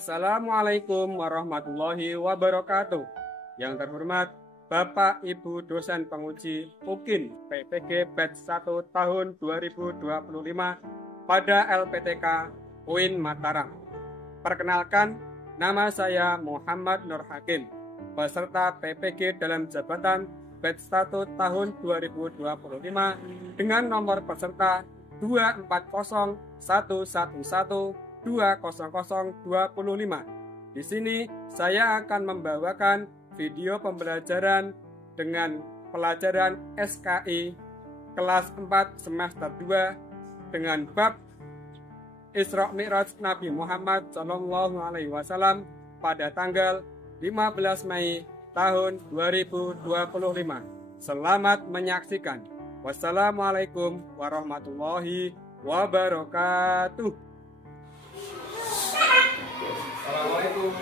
Assalamualaikum warahmatullahi wabarakatuh. Yang terhormat Bapak Ibu dosen penguji UKIN PPG Batch 1 tahun 2025 pada LPTK UIN Mataram. Perkenalkan, nama saya Muhammad Nur Hakim, peserta PPG dalam jabatan Batch 1 tahun 2025 dengan nomor peserta 240120025. Di sini saya akan membawakan video pembelajaran dengan pelajaran SKI kelas 4 semester 2 dengan bab Isra Mi'raj Nabi Muhammad SAW pada tanggal 15 Mei tahun 2025. Selamat menyaksikan. Wassalamualaikum warahmatullahi wabarakatuh. Assalamualaikum.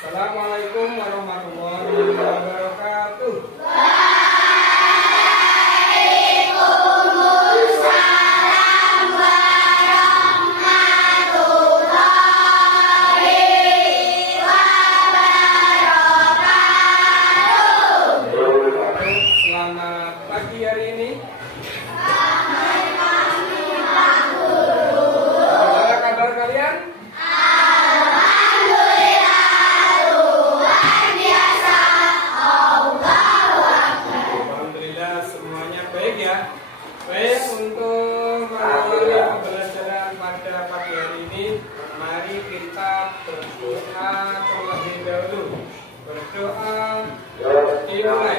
Assalamualaikum warahmatullahi wabarakatuh. Waalaikumsalam warahmatullahi wabarakatuh. Selamat pagi hari ini. Bagaimana kabar kalian? Baik, untuk mengawali pembelajaran pada pagi hari ini, mari kita berdoa terlebih dahulu. Berdoa dimulai.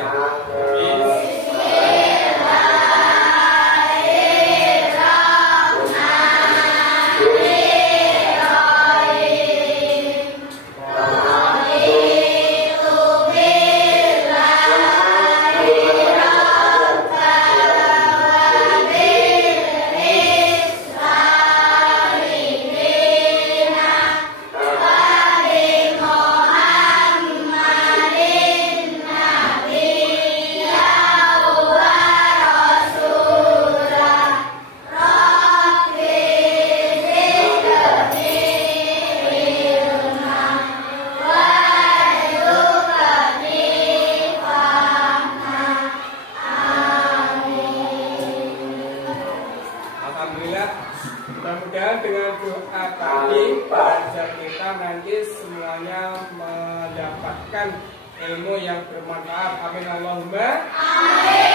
Mudah-mudahan dengan doa tadi pelajar kita nanti semuanya mendapatkan ilmu yang bermanfaat. Amin Allahumma amin.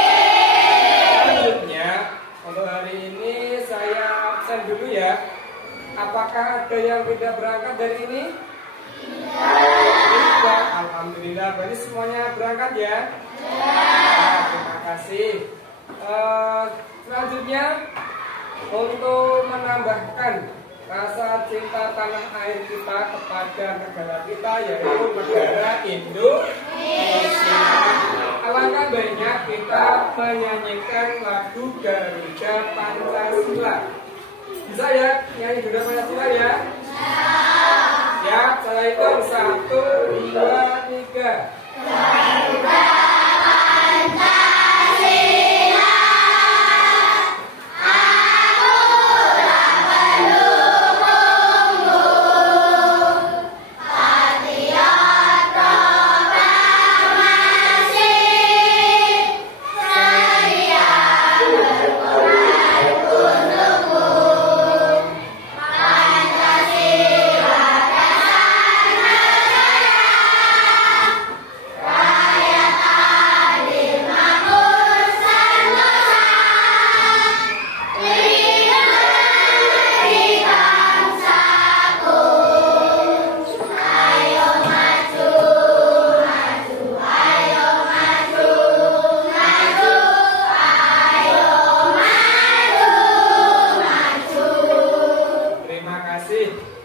Selanjutnya untuk hari ini saya absen dulu ya. Apakah ada yang tidak berangkat dari ini? Tidak. Alhamdulillah, berarti semuanya berangkat ya? Nah, terima kasih. Selanjutnya untuk menambahkan rasa cinta tanah air kita kepada negara kita, yaitu negara Indonesia, alangkah baiknya kita menyanyikan lagu Garuda Pancasila. Bisa ya nyanyi Garuda Pancasila ya? Ya, saya hitung 1, 2, 3. Garuda Pancasila.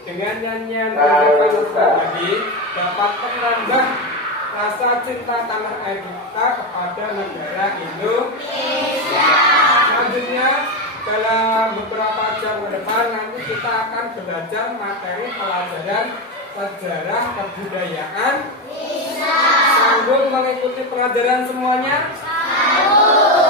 Dengan nyanyian tadi dapat menambah rasa cinta tanah air kita kepada negara Indonesia. Selanjutnya dalam beberapa jam ke depan nanti kita akan belajar materi pelajaran sejarah kebudayaan. Sanggup mengikuti pelajaran semuanya?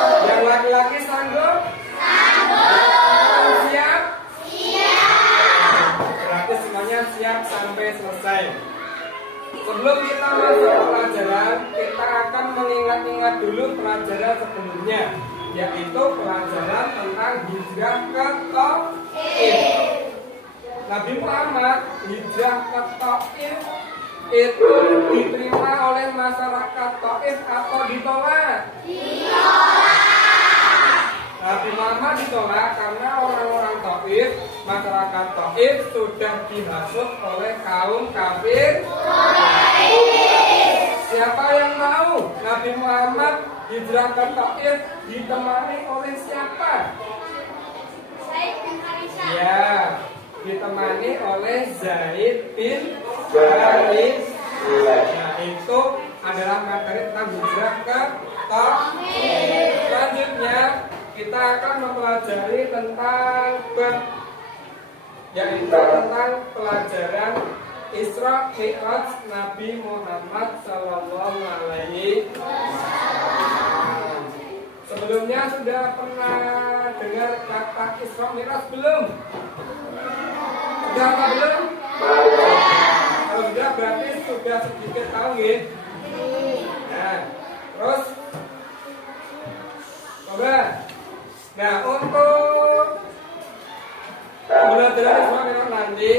Yang laki-laki sanggup? Sanggup. Siap? Siap. Berarti semuanya siap sampai selesai. Sebelum kita masuk ke pelajaran, kita akan mengingat-ingat dulu pelajaran sebelumnya, yaitu pelajaran tentang hijrah ke Taif. Nabi Muhammad hijrah ke Taif itu diterima oleh masyarakat Taif atau ditolak? Nabi Muhammad ditolak karena orang-orang Taif, masyarakat Taif sudah dihasut oleh kaum kafir. Siapa yang mau Nabi Muhammad hijrah ke Taif ditemani oleh siapa? Ya, ditemani oleh Zaid bin Harith. Nah, itu adalah materi tentang hijrah ke Taif. Selanjutnya kita akan mempelajari tentang yaitu tentang pelajaran Isra Mi'raj Nabi Muhammad Sallallahu Alaihi Wasallam. Sebelumnya sudah pernah dengar kata Isra Mi'raj belum? Sudah apa belum? Kalau sudah berarti sudah sedikit tahu ya. Nah, terus coba. Nah, untuk pembelajaran Isra Mi'raj nanti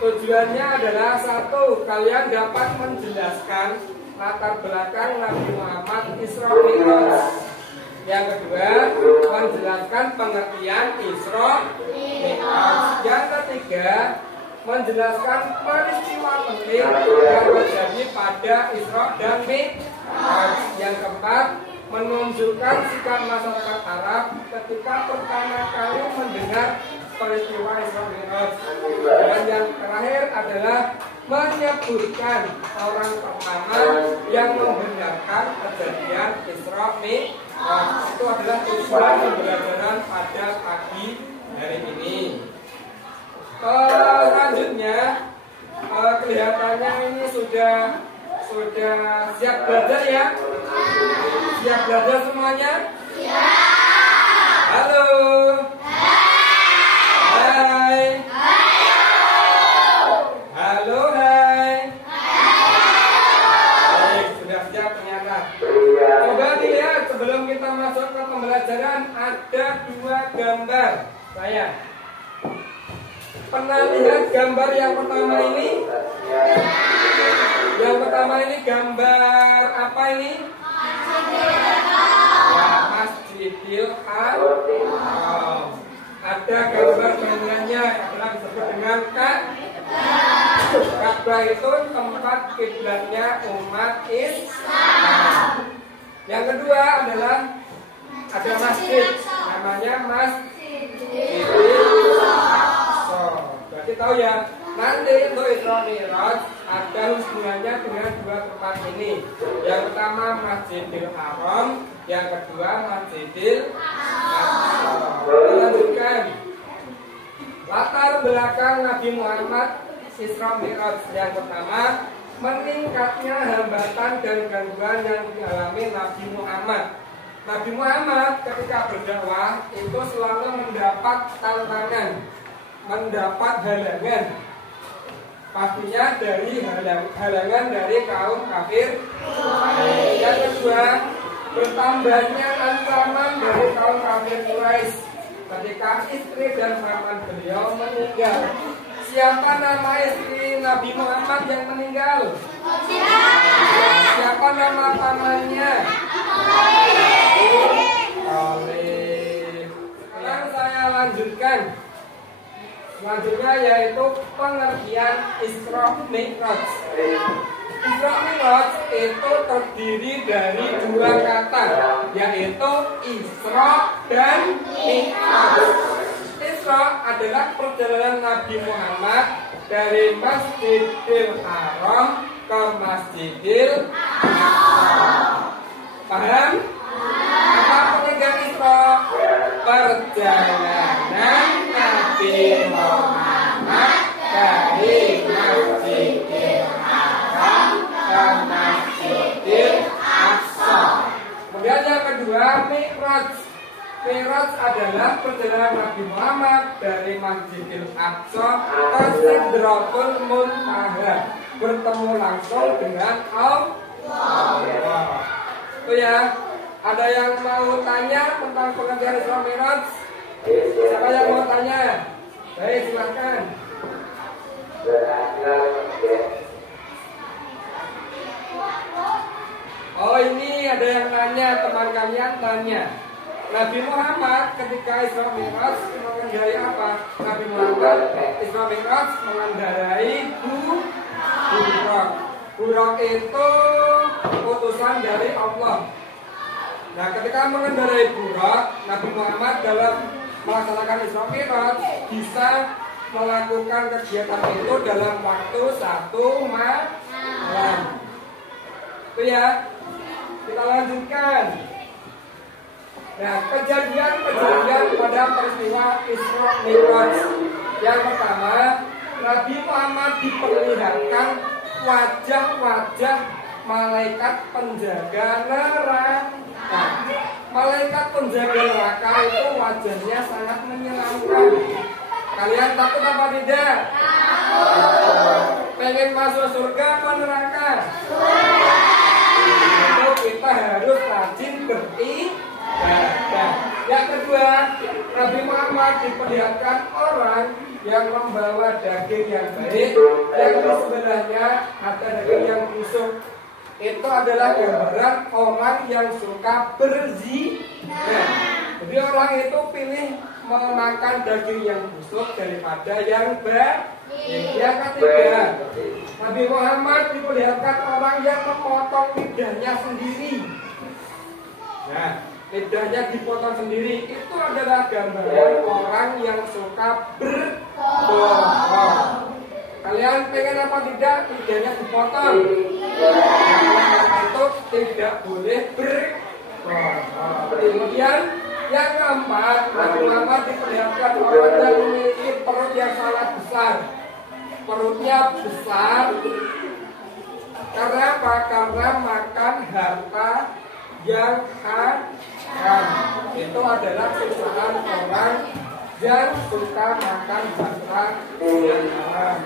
tujuannya adalah satu, kalian dapat menjelaskan latar belakang Nabi Muhammad Isra Mi'raj. Yang kedua, menjelaskan pengertian Isra Mi'raj. Yang ketiga, menjelaskan peristiwa penting yang terjadi pada Isra dan Mi'raj. Yang keempat, menunjukkan sikap masyarakat Arab ketika pertama kali mendengar peristiwa Isra Mi'raj. Dan yang terakhir adalah menyebutkan orang pertama yang membenarkan kejadian Isra Mi'raj. Itu adalah tujuan pembelajaran pada pagi hari ini. Selanjutnya, kelihatannya ini sudah siap belajar ya? Siap belajar semuanya? Siap. Halo. Hai. Halo, hai. Baik, sudah siap ternyata. Coba dilihat sebelum kita masuk ke pembelajaran, ada dua gambar. Saya pernah lihat gambar yang pertama ini? Yang pertama ini gambar apa ini? Masjidil Haram. Ada gambar bangunannya adalah disebut dengan Ka'bah. Itu tempat kiblatnya umat Islam. Yang kedua adalah ada masjid, namanya Masjidil Aqsa. Berarti tahu ya, nanti untuk Isra Mi'raj ada hubungannya dengan dua tempat ini. Yang pertama Masjidil Haram, yang kedua Masjidil Aqsa. Lanjutkan latar belakang Nabi Muhammad Isra Mi'raj. Yang pertama, meningkatnya hambatan dan gangguan yang dialami Nabi Muhammad. Nabi Muhammad ketika berdakwah itu selalu mendapat tantangan, mendapat halangan. Pastinya dari halangan dari kaum kafir. Yang kedua, bertambahnya ancaman dari kaum kafir Quraisy ketika istri dan paman beliau meninggal. Siapa nama istri Nabi Muhammad yang meninggal? Siapa nama pamannya? Khalid. Sekarang saya lanjutkan. Selanjutnya yaitu pengertian Isra Mi'raj. Isra Mi'raj itu terdiri dari dua kata, yaitu Isra dan Mi'raj. Isra adalah perjalanan Nabi Muhammad dari Masjidil Haram ke Masjidil Aqsa. Paham? Apa pentingnya Isra? Perjalanan Nabi Muhammad dari Masjidil Haram ke Masjidil Aqsa. Kemudian yang kedua, Mi'raj. perjalanan Nabi Muhammad dari Masjidil Aqsa ke Sidratul Muntaha, bertemu langsung dengan Allah. Itu ya. Ada yang mau tanya tentang pengertian Isra Mi'raj? Siapa yang mau tanya? Baik, silakan. Oh, ini ada yang nanya, teman kalian tanya. Nabi Muhammad ketika Isra Mi'raj mengendarai apa? Nabi Muhammad Isra Mi'raj mengendarai Buraq. Buraq itu utusan dari Allah. Nah, ketika mengendarai Buraq, Nabi Muhammad dalam melaksanakan Isra Mi'raj bisa melakukan kegiatan itu dalam waktu 1 malam. Itu ya. Kita lanjutkan. Nah, kejadian pada peristiwa Isra Mi'raj. Yang pertama, Nabi Muhammad diperlihatkan wajah-wajah malaikat penjaga neraka. Malaikat penjaga neraka itu wajahnya sangat menyeramkan. Kalian takut apa tidak? Pengen masuk surga atau neraka? Itu kita harus rajin beribadah. Yang kedua, Nabi Muhammad diperlihatkan orang yang membawa daging yang baik, yang sebenarnya ada daging yang busuk. Itu adalah gambaran orang yang suka berzina. Jadi orang itu pilih memakan daging yang busuk daripada yang baik. Yang ketiga, Nabi Muhammad diperlihatkan orang yang memotong lidahnya sendiri. Nah, lidahnya dipotong sendiri itu adalah gambaran orang yang suka berbohong. Kalian pengen apa tidak lidahnya dipotong? Itu tidak boleh berbohong. Kemudian yang keempat, Nabi Muhammad diperlihatkan orang yang memiliki perut yang sangat besar. Perutnya besar karena apa? Karena makan harta yang haram. Itu adalah siksaan orang yang suka makan harta yang haram.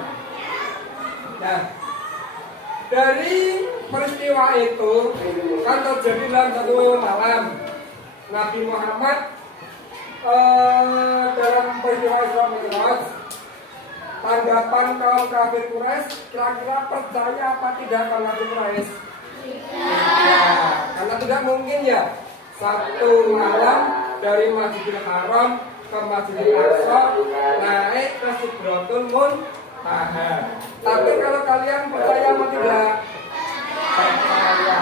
Nah, dari peristiwa itu kan terjadi dalam satu malam. Nabi Muhammad dalam peristiwa Isra Mi'raj, tanggapan kaum kafir Quraisy kira-kira percaya apa tidak kaum kafir Quraisy? Karena tidak mungkin ya satu malam dari Masjidil Haram ke Masjidil Aqsa naik ke Sidratul Muntaha. Tapi kalau kalian percaya apa tidak? Percaya.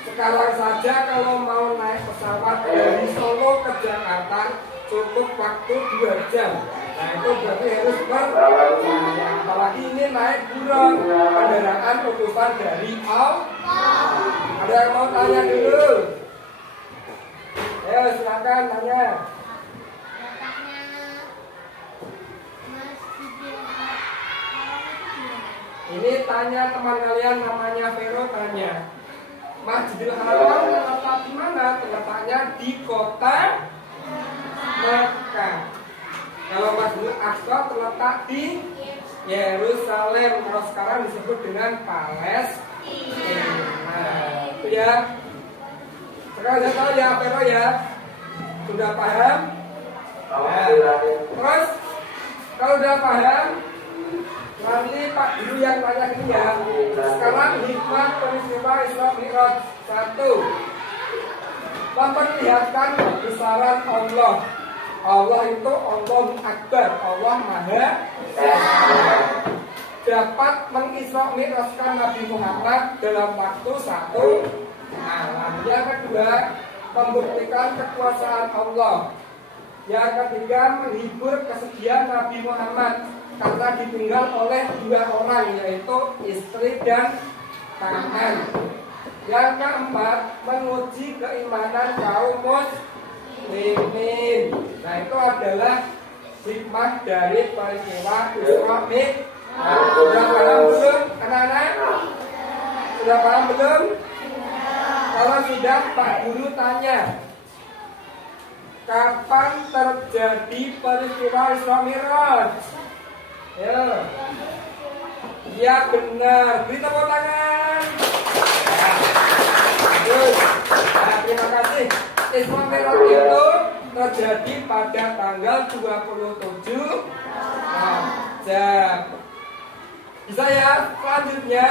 Sekarang saja kalau mau naik pesawat dari Solo ke Jakarta cukup waktu 2 jam. Nah, itu berarti harus percaya. Apalagi ini naik Buraq, kendaraan utusan dari Allah. Ada yang mau tanya dulu? Ayo silakan tanya. Ini tanya teman kalian namanya Vero tanya. Masjidil Haram terletak di mana? Terletaknya di kota Mekah. Kalau Masjidil Aqsa terletak di Yerusalem. Kalau sekarang disebut dengan Palestina. Nah, itu ya. Sekarang sudah tahu ya, Vero ya. Sudah paham? Nah, terus kalau sudah paham, nanti Pak Guru yang tanya ini ya. Sekarang hikmah peristiwa Isra Mi'raj. 1. Memperlihatkan kebesaran Allah. Allah itu Allah Akbar, Allah Maha Esa. Dapat mengisra mi'rajkan Nabi Muhammad dalam waktu 1 malam. Yang kedua, membuktikan kekuasaan Allah. Yang ketiga, menghibur kesedihan Nabi Muhammad karena ditinggal oleh 2 orang, yaitu istri dan anak. Yang keempat, menguji keimanan kaum muslimin. Nah, itu adalah hikmah dari peristiwa Isra Mi'raj. Sudah paham belum, anak-anak? Sudah paham belum? Kalau sudah, Pak Guru tanya. kapan terjadi peristiwa Isra Mi'raj? Ya. Ya benar, beri tepuk tangan. Nah, terima kasih. Isra Mi'raj itu terjadi pada tanggal 27 jam. Bisa ya? Selanjutnya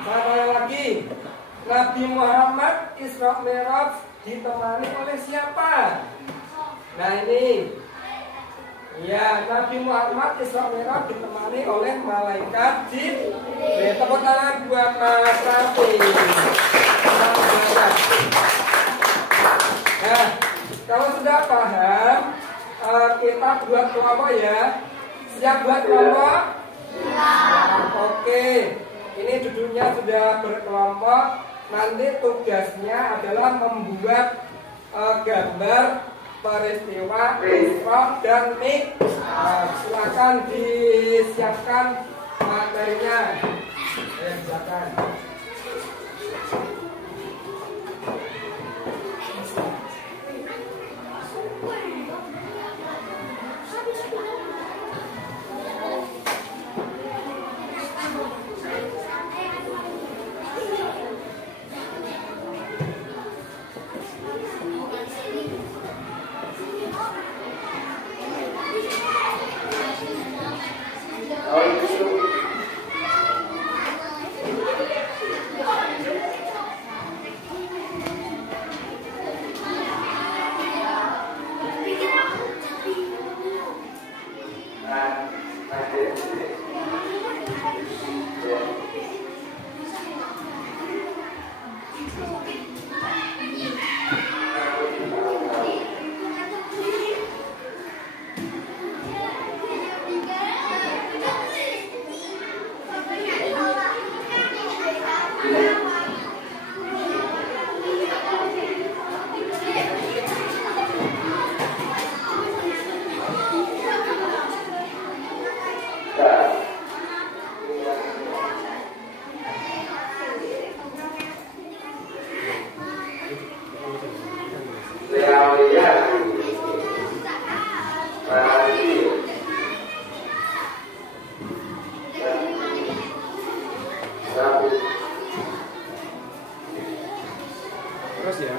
saya tanya lagi. Nabi Muhammad Isra Mi'raj ditemani oleh siapa? Nah ini. Ya, Nabi Muhammad Isra Mi'raj ditemani oleh malaikat Jibril. Tepuk tangan buat Mas Rafi. Nah, kalau sudah paham, kita buat kelompok ya. Siap buat kelompok? Oke, ini duduknya sudah berkelompok. Nanti tugasnya adalah membuat gambar peristiwa Isra dan Mi'raj. Silakan disiapkan materinya. Silakan. Terus ya.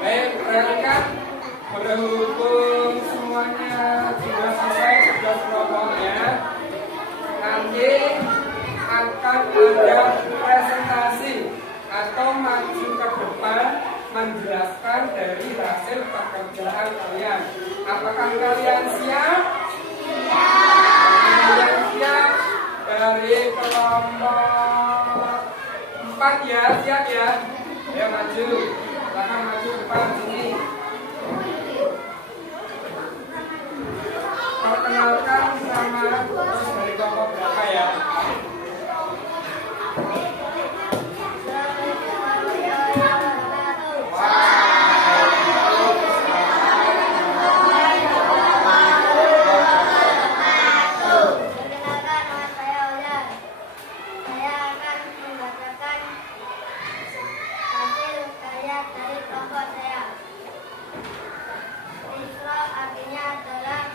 Baik, perhatikan, berhubung semuanya sudah selesai tugas kelompoknya, nanti akan ada presentasi atau maju ke depan menjelaskan dari hasil pekerjaan kalian. Apakah kalian siap? Kalian siap? Dari kelompok 4 ya, siap ya? Ayo maju. Silakan maju depan sini. Perkenalkan sama terus dari kelompok berapa ya? Dari kelompok saya. Isra artinya adalah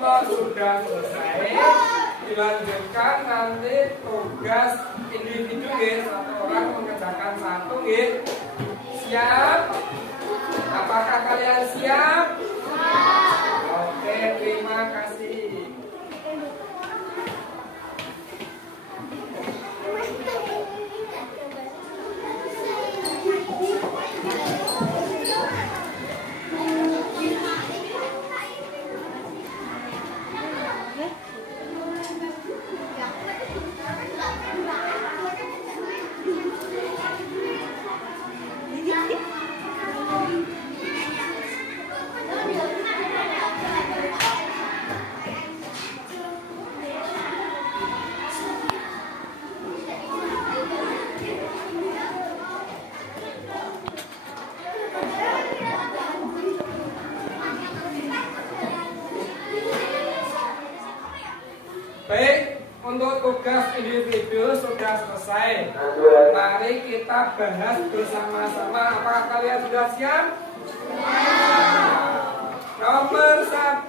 Umpama sudah selesai, dilanjutkan nanti tugas individu ya, satu orang mengerjakan satu ya. Siap? Apakah kalian siap? Oke, terima kasih. Baik, untuk tugas individu sudah selesai. Mari kita bahas bersama-sama. Apakah kalian sudah siap? Nomor 1.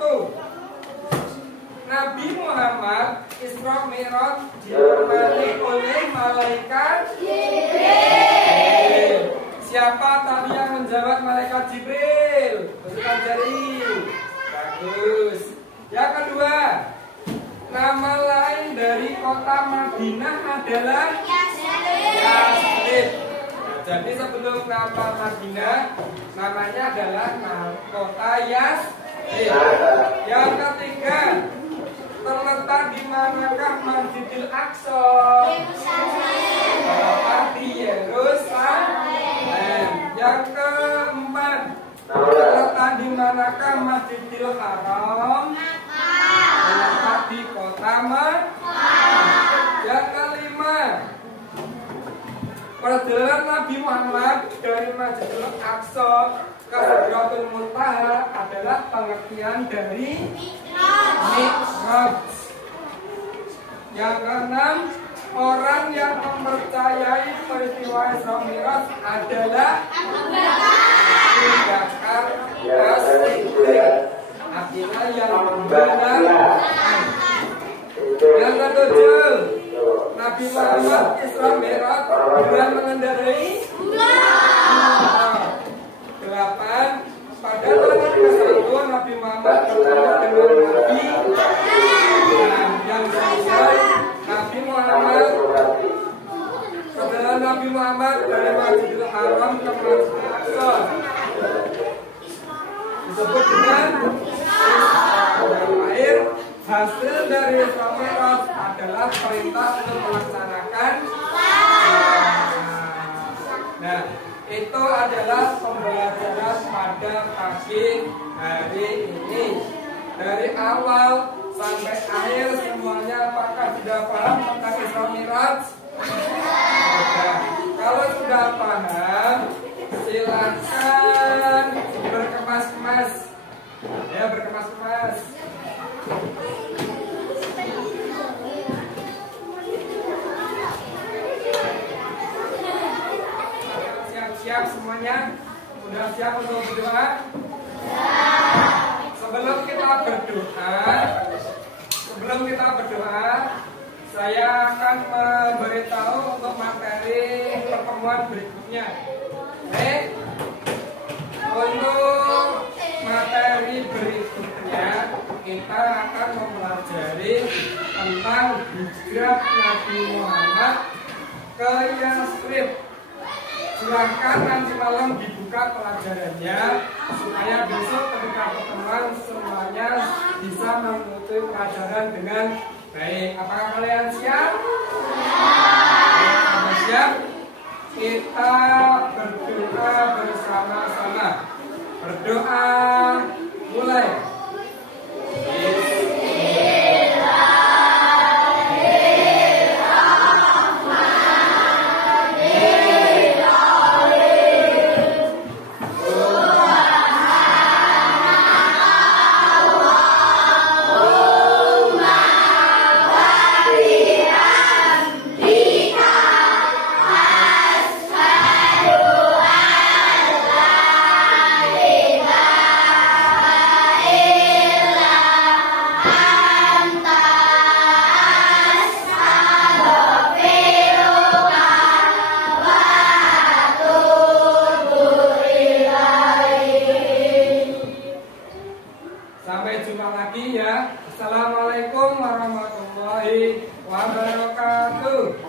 Nabi Muhammad Isra Mi'raj ditemani oleh malaikat Jibril. Siapa tadi yang menjawab malaikat Jibril? Tunjukkan jari. Bagus. Yang kedua, nama lain dari kota Madinah adalah Yasrib. Jadi sebelum nama Madinah, namanya adalah kota Yasrib. Yang ketiga, terletak di manakah Masjidil Aqsa? Terletak di Yerusalem. Yang keempat, terletak di manakah Masjidil Haram? Terletak di kota Makkah. Yang kelima, perjalanan Nabi Muhammad dari Masjidil Aqsa ke Sidratul Muntaha adalah pengertian dari Mi'raj. Yang keenam, orang yang mempercayai peristiwa Isra Mi'raj adalah Abu Bakar As-Siddiq. Artinya yang membenarkan. Yang ketujuh, Nabi Muhammad Isra Mi'raj dengan mengendarai delapan. Pada tahun itu Nabi Muhammad bertemu dengan Nabi. Yang sembilan, Nabi Muhammad setelah Nabi Muhammad dari Masjidil Haram ke Masjidil Aqsa disebut dengan air. Hasil dari Isra Mi'raj adalah perintah untuk melaksanakan. Nah, itu adalah pembelajaran pada pagi hari ini. Dari awal sampai akhir semuanya apakah sudah paham tentang Isra Mi'raj? Sudah. Kalau sudah paham, silakan berkemas-kemas. Ya, berkemas-kemas. Siap semuanya? Sudah siap untuk berdoa? Sebelum kita berdoa, saya akan memberitahu untuk materi pertemuan berikutnya. Untuk materi berikutnya kita akan mempelajari tentang hijrah Nabi Muhammad ke Yasrib. Silahkan nanti malam dibuka pelajarannya supaya besok ketika pertemuan semuanya bisa mengikuti pelajaran dengan baik. Apakah kalian siap? Siap? Kita berdoa bersama-sama. Berdoa mulai. Assalamualaikum warahmatullahi wabarakatuh.